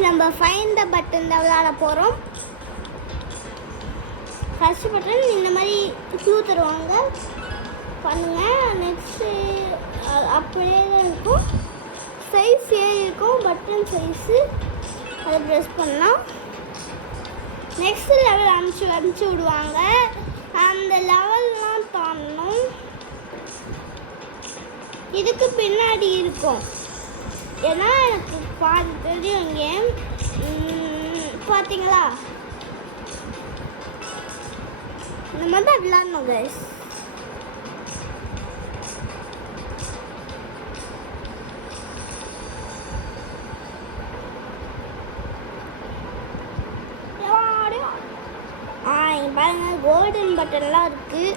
நம்ம find the button தான் விளையாட போகிறோம். ஃபர்ஸ்ட் பட்டன் இந்த மாதிரி க்ளூ தருவாங்க, பண்ணுங்கள். நெக்ஸ்ட்டு அப்படியே தான் இருக்கும், சைஸ் ஏறி இருக்கும், பட்டன் சைஸு அதை ப்ரெஸ் பண்ணலாம். நெக்ஸ்ட் லெவல் அனுப்பிச்சி விடுவாங்க. அந்த லெவல்லாம் தாண்டணும். இதுக்கு பின்னாடி இருக்கும், ஏன்னா எனக்கு பாதி தெரியும் கேம். பார்த்தீங்களா, இந்த மாதிரி தான் விளாடணும் கைஸ். இங்கே பாருங்கள், கோல்டன் பட்டன்லாம் இருக்குது.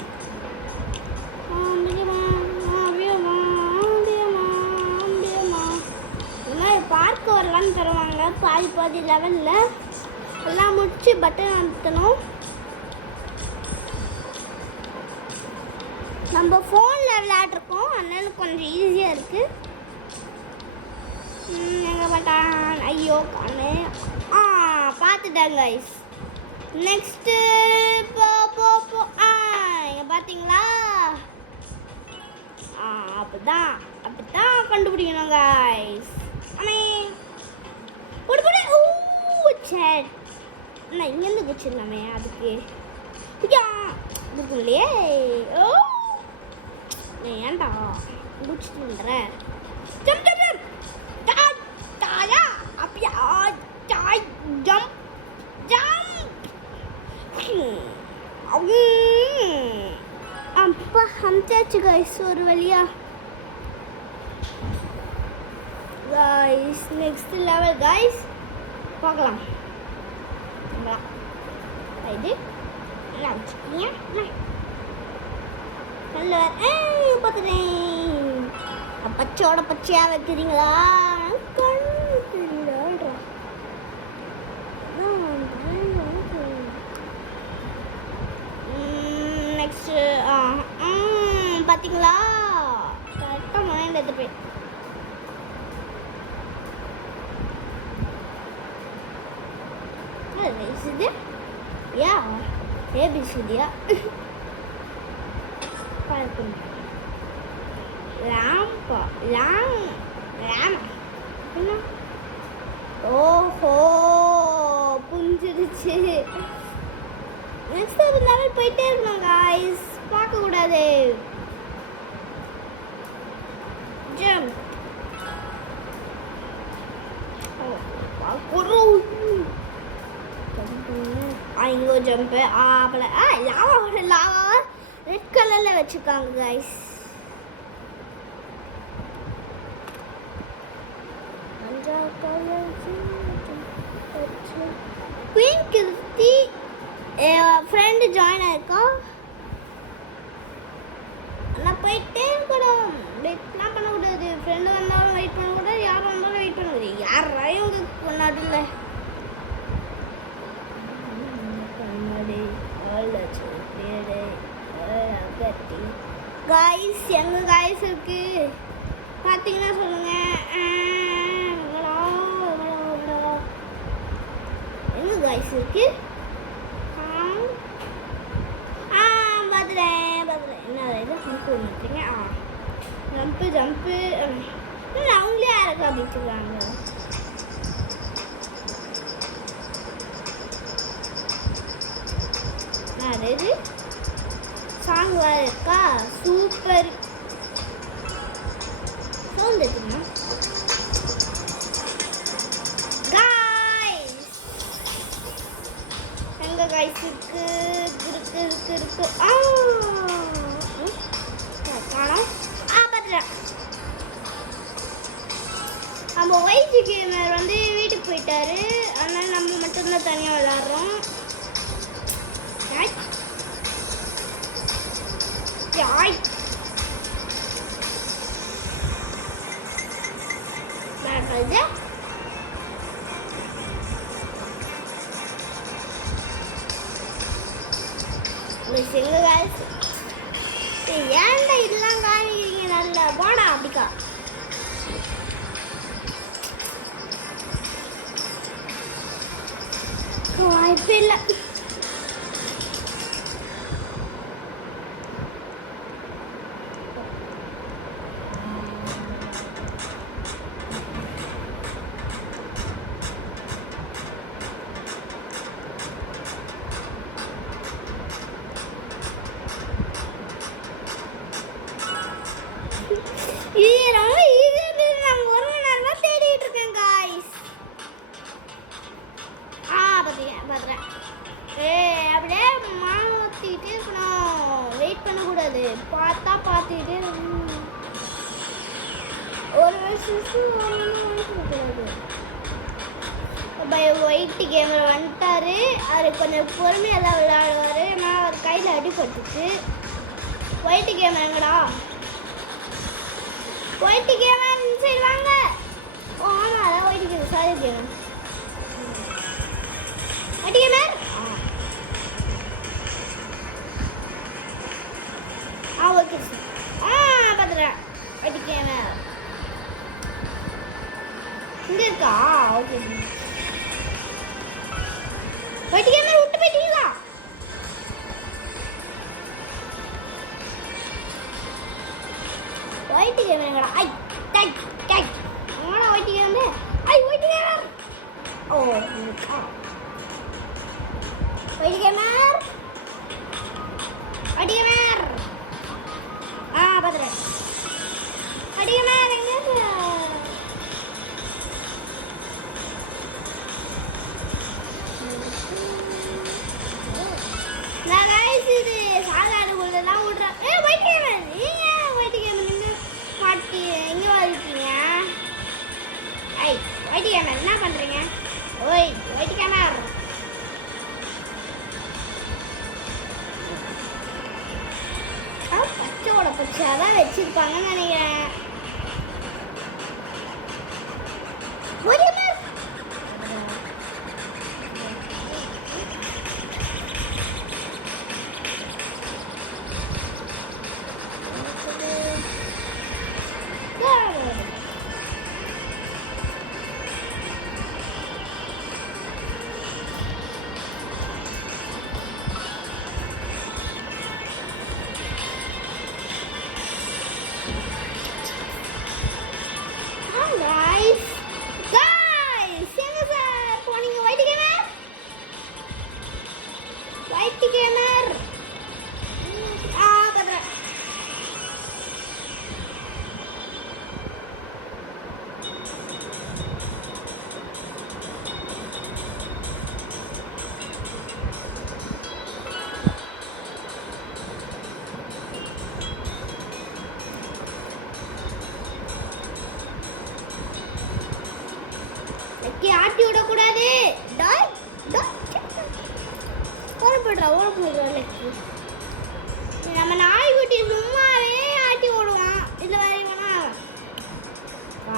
பார்க்க வரலான்னு தருவாங்க பாதி லெவலில். எல்லாம் முடிச்சு பட்டன் அழுத்தணும். நம்ம ஃபோனில் விளையாட்ருக்கோம், அதனால கொஞ்சம் ஈஸியாக இருக்குது. எங்கே பட்டான், ஐயோ கண்ணு. பார்த்துட்டேன் கைஸ். நெக்ஸ்ட்டு இங்கே பார்த்தீங்களா, அப்படிதான் கண்டுபிடிக்கணும் கைஸ். நான் இங்கேருந்து குச்சிருந்தோமே, அதுக்கு இருக்கும் இல்லையே. ஏன்டா குச்சிட்டு வந்துடுறேன். அப்படியா, ஜம்ப் அப்பா அமிச்சாச்சு கைஸ் ஒரு வழியா. கைஸ் நெக்ஸ்ட் லெவல் கைஸ் பார்க்கலாம். இது நல்ல பார்த்துட்டேன். பச்சையோட பச்சையாக வைக்கிறீங்களா? நெக்ஸ்ட்டு பார்த்தீங்களா, கரெக்டாக மைண்ட் எடுத்து போய் இது யா ஏபிசிடியா பார்க்கணும். லாம்பா லாம் என்ன? ஓஹோ புரிஞ்சிருச்சு. நெக்ஸ்ட் ஒரு லெவல் போயிட்டே இருக்கணும் காய்ஸ், பார்க்கக்கூடாது. ஜம்ப் இங்கோ ஜம்ப்பு. லாவா ரெட் கலரில் வச்சுருக்காங்க guys. Queen Kriti friend join ஆயிருக்கோம். நான் போயிட்டே இருக்கணும், வெயிட்லாம் பண்ணக்கூடாது. ஃப்ரெண்டு வந்தாலும் வெயிட் பண்ணக்கூடாது, யார் வந்தாலும் வெயிட் பண்ணக்கூடாது. யாரையும் உங்களுக்கு நடுவில் காய்ஸ் எங்க காய்ஸ் இருக்கு பார்த்தீங்கன்னா சொல்லுங்க. எங்க காய்ஸ் இருக்கு? பார்த்துட்டேன் என்ன இது பண்ணிட்டீங்க. ஜம்ப்பு அவங்களே யாருக்கு அப்படிச்சுக்கிறாங்க. அது சாங் வேறு இருக்கா, சூப்பர் சவுண்ட் இருக்குங்க காய்ஸ். எங்க காய்ஸ் இருக்கு காணோம். பார்த்துட்டேன். நம்ம ஒய்ஜி கேமர் வந்து வீட்டுக்கு போயிட்டாரு, அதனால நம்ம மட்டும்தான் தனியாக விளாட்றோம். ஏன்டா இதெல்லாம் காமிக்கிறீங்க? நல்ல போடா அப்படிக்கா. வாய்ப்பே இல்லை. இது ரொம்ப ஈஸியாக இருந்தது. நான் 1 மணி நேரமா தேடிட்டு இருக்கேன் காய்ஸ். பார்த்துறேன். அப்படியே மாற்றிக்கிட்டே இருக்கணும், வெயிட் பண்ணக்கூடாது. பார்த்துக்கிட்டே ஒரு வருஷத்துக்கு ஒயிட் கேமரா வந்துட்டாரு. அவர் கொஞ்சம் பொறுமையாக தான் விளையாடுவார். ஆனால் அவர் கையில் அடிபட்டுச்சு. ஒயிட் கேமராங்கடா, ஒயிட் கேமரா சரி வாங்க. ஓ ஆமாம், அதான் white camera. Sorry camera, white camera. Okay sir. பார்த்துறேன். ஒயிட் கேமரா இங்கே இருக்கா? ஓகே. ஒயிட் கேமரா விட்டு போயிட்டீங்களா? ஒயிட் கேமராங்கடா. ஐ டை டை ஆனா ஒயிட் கேமரா. ஐ ஒயிட் கேமரா. ஓ ஒயிட் கேமரா, ஒயிட் கேமரா. பார்த்துறேன். ஒயிட் கேமரா எங்க இருக்கு? நான் गाइस இது சாதாரண குள்ளலாம் விடுறேன். ஒயிட் கேமரா, நீங்க ஒயிட் கேமரா நின்னு மாட்டி எங்க வரீங்க? ஐ ஒயிட் கேமரா என்ன பண்றீங்க? ஓய் ஒயிட் கேமரா. பச்சையோட பச்சைதான் வச்சிருப்பாங்கன்னு நினைக்கிறேன். White camera. ஆட்டி விடக்கூடாது. நம்ம நாய்க்குட்டி சும்மாவே ஆட்டி விடுவான். இதில் வரைவேனா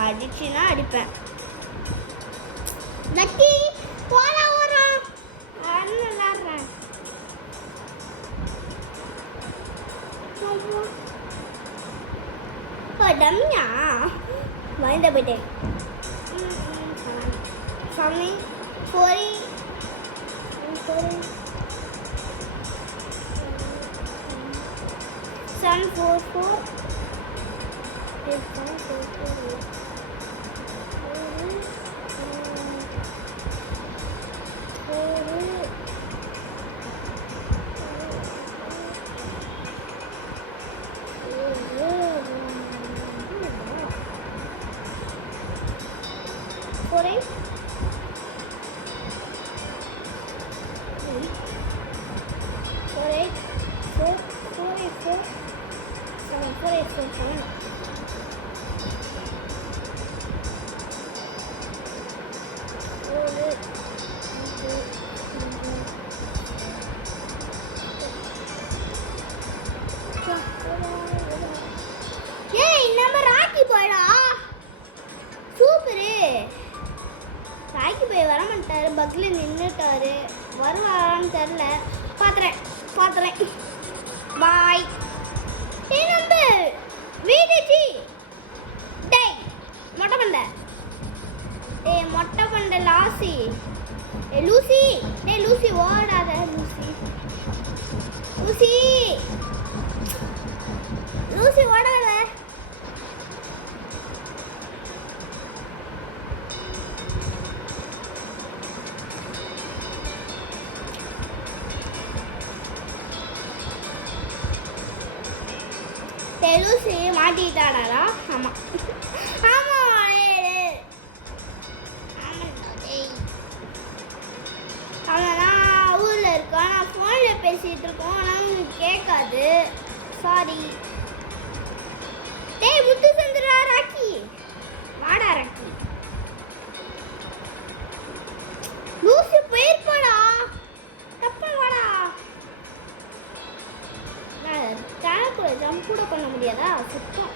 அடிச்சுன்னா அடிப்பேன். லக்கி போல ஓடுறான். விளாடுறேன். டம்யா பயந்த போயிட்டேன். 7 4 7 4 4 பக்கில் நின்றுட்டாரு. வருவாரான்னு தெரில. பார்த்துறேன். பாய். நம்பு வீடிச்சி டேய் மொட்டை பண்ண மொட்டை பண்ண லாசி லூசி டேய் லூசி ஓடாத லூசி லூசி லூசி ஓடாத லூசி மாட்டிட்டாடா ஆமா ஆமா அவனா ஊரில் இருக்கான் நான் ஃபோனில் பேசிகிட்டு இருக்கோம் ஆனால் உங்களுக்கு கேட்காது சாரி டேய் முத்து சந்திரா ராக்கி வாடா ராக்கி லூசி போயிருப்பாடா தப்பா வாடா கூட ஜம்ப் கூட பண்ண முடியாதா சுத்தம்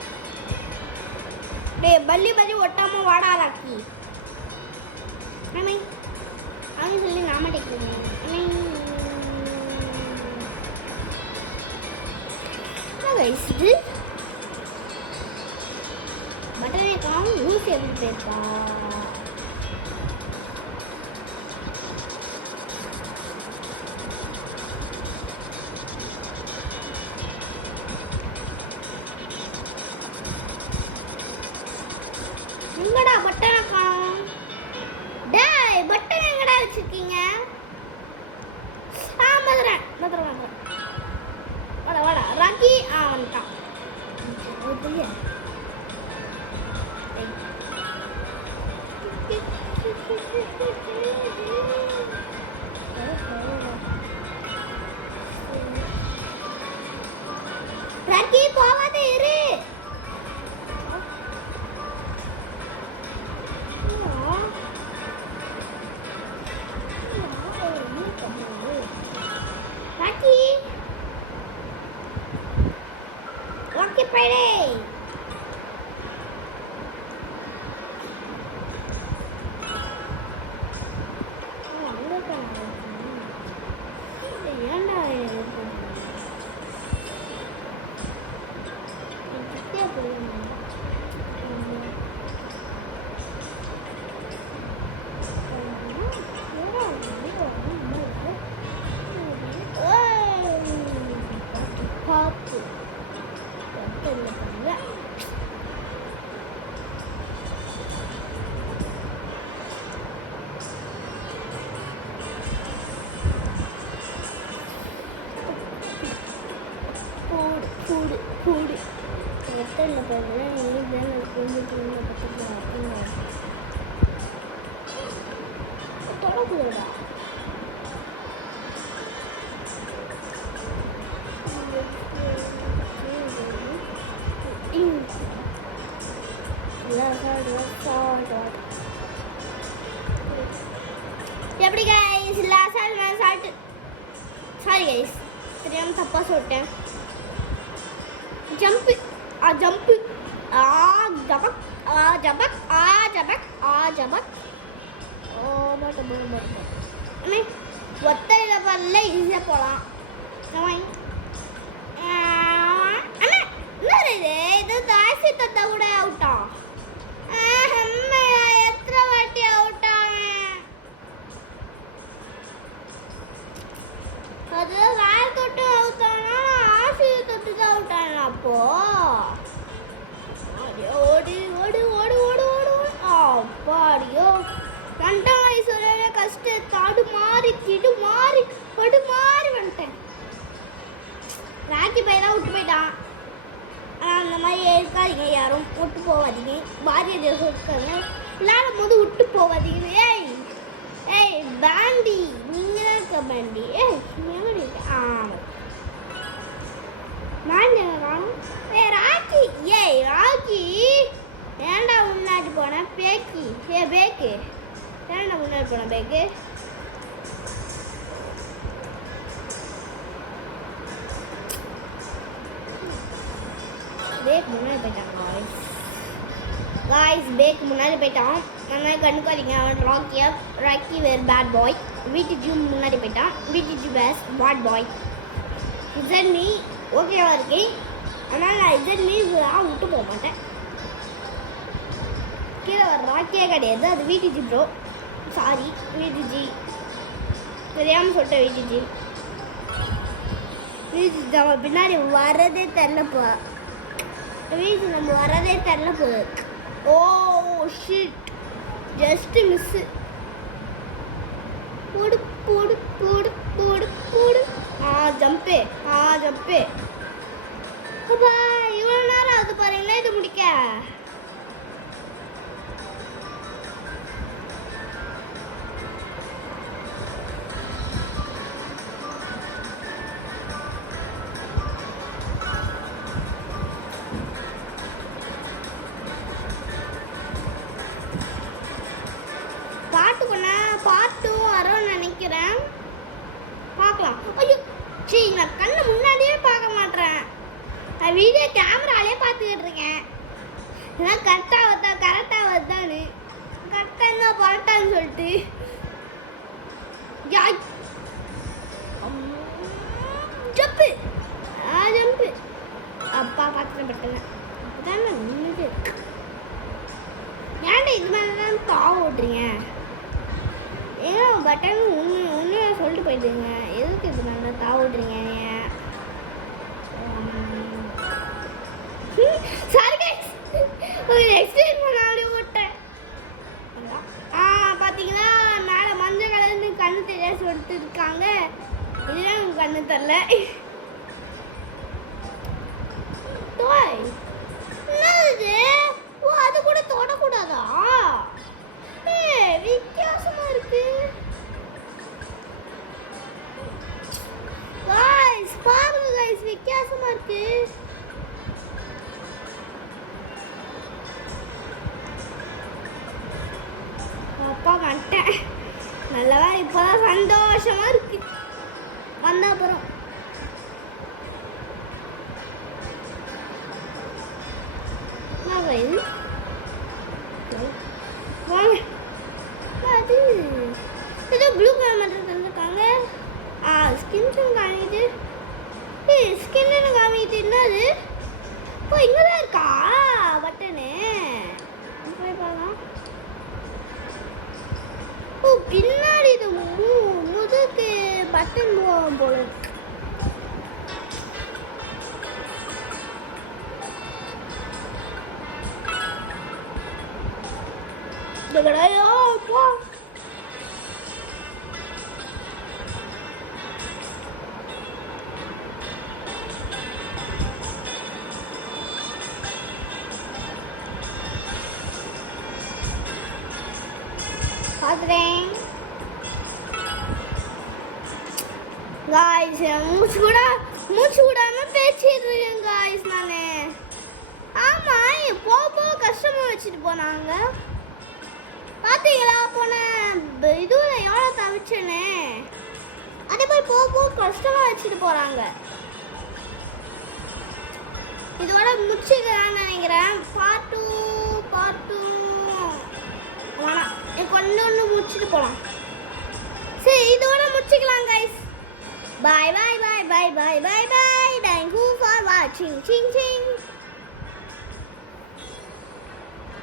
டேய் பல்லி பல்லி ஒட்டாம வாடா ராக்கி அவங்க சொல்லி நாம டேக்கிறேன் இது பட்டனே காணும் லூசி எப்படி போயிருப்பா எங்கடா பட்டனை காணும் டேய் பட்டன் எங்கடா வச்சிருக்கீங்க பதறேன் வாடா வாடா ராக்கி வந்துட்டான் ராக்கி போகாத இரு ராக்கி ராக்கி பைடே ஏன்டா கூடு எத்தனை போகிறேன் தொடக்கூடா எப்படி கைஸ் லாஸ்ட் நான் சாப்பிட்டு சாரி கைஸ் தெரியாமல் தப்பாக சொல்லிட்டேன் ஜம்ப்பு ஜம்ப்பு ஜபக் ஜபக் ஜபக் ஜபக் ஒத்தையில் வரல ஈஸியாக போகலாம் இது தாசி தத்தா கூட அவுட்டா எத்தனை வாட்டி அவுட்டான் அது வேற தொட்டு அவுத்தானா ஆசி தொட்டு தான் அவுட்டான் அப்போ ஓடி ஓடி ஓடி ஓடி ஓடி அப்பாடியோ 2ஆம் வயசு வரையே கஷ்டம் தாடு மாறி கிடு மாறி படு மாறி வந்துட்டேன் ராக்கி பையன் தான் விட்டு போயிட்டான் ஆனால் அந்த மாதிரி இருக்காதீங்க யாரும் விட்டு போவாதீங்க பாரதிய தேசம் இருக்காங்க விளையாடும் போது விட்டு போவாதீங்க ஏய் ஏய் பேண்டி நீங்கள் தான் இருக்க பேண்டி ஏய் மெமரி பேண்டி காணும் ராக்கி ஏய் ராக்கி ஏன்டா முன்னாடி போனேன் பேக்கி பேக்கு ஏன்டா முன்னாடி போனேன் பேக்கு பேக் முன்னாடி போயிட்டான் காய்ஸ் பேக் முன்னாடி போயிட்டான் நம்ம கண்டுக்காதீங்க அவன் ராக்கி வேர் பேட் பாய் வீட்டுக்கு முன்னாடி போயிட்டான் வீட்டுக்கு was bad boy Z me ஓகேவா இருக்கேன் ஆனால் நான் இசட் மீ விட்டு போக மாட்டேன் கீழே வர ராக்கே கிடையாது, அது விடிஜி ப்ரோ. சாரி விடிஜி, தெரியாமல் சொல்லிட்டேன். விடிஜி நம்ம பின்னாடி வரதே தெரிலப்பா. விடிஜி நம்ம வரதே தெரிலப்போ. Oh shit, just miss. போடு போடு போடு போடு போடு. ஜம்பே ஜம்பே. அப்பா இவ்வளோ நேரம் அது பாருங்களேன் இது முடிக்க. பாட்டும் வரோன்னு நினைக்கிறேன், பார்க்கலாம். ஐயோ சரி, நான் கண்ணை முன்னாடியே பார்க்க மாட்டேன். நான் வீடியோ கேமராலே பார்த்துக்கிட்டு இருக்கேன். ஏன்னா கரெக்டாக வருதான்னு கரெக்டாக பரட்டான்னு சொல்லிட்டு. ஜம்பு ஜம்பு. அப்பா பார்த்துட்டேன் பட்டேன். அப்போதான் நான் நின்றுது. ஏன்டா இது மேலே தான் தாவ ஓட்டுறீங்க? ஏன்னா பட்டன் உண்மையாக சொல்லிட்டு போயிடுங்க. எதுக்கு இது நல்லா தாவிடுறீங்க? சாரி கைஸ், ஒரு எக்ஸ்பிளைன் பண்ண அப்படியே போட்டேன். பார்த்தீங்கன்னா மேலே மஞ்சள் கலர்னு கண்ணு தெரியாது சொல்லிட்டு இருக்காங்க. இதுதான் எனக்கு கண்ணு தெரில. என்னது? ஓ அது கூட தொடக்கூடாதா? வித்தியாசமா இருக்கு. गाइस பாருங்க गाइस, வித்தியாசமா இருக்கு. அப்பா கண்டேன். நல்லவா இப்பதான் சந்தோஷமா இருக்கு. வந்த அப்புறம் வாங்க அது ஏதோ ப்ளூ கலர் மட்டும் தந்துருக்காங்க. ஸ்கின் காமிக்குது. ஸ்கின்னு காமிக்குது. என்னது? ஓ இங்கே தான் இருக்கா பட்டனு? போய் பார்க்கலாம். ஓ பின்னாடி இது முதுகு பட்டன் போகும் போல இருக்கு. பார்க்குறேன் காய்ஸ். மூச்சு விடாமல் பேசிட்டு இருக்கேன் காய்ஸ் நான். ஆமாம் போக கஷ்டமாக வச்சுட்டு போனாங்க. பார்த்தீங்களா போன இதுல எவ்வளோ தவிச்சேன்னு. அதே மாதிரி போக கஷ்டமாக வச்சுட்டு போகிறாங்க. இதோட முடிச்சுக்கிறான்னு நினைக்கிறேன். பார்ட் டூ வேணாம், ஒன்று முடிச்சுட்டு போகலாம். சரி இதோட முடிச்சுக்கலாம் guys. Bye bye bye bye bye bye bye. Thank you for வாட்சிங்.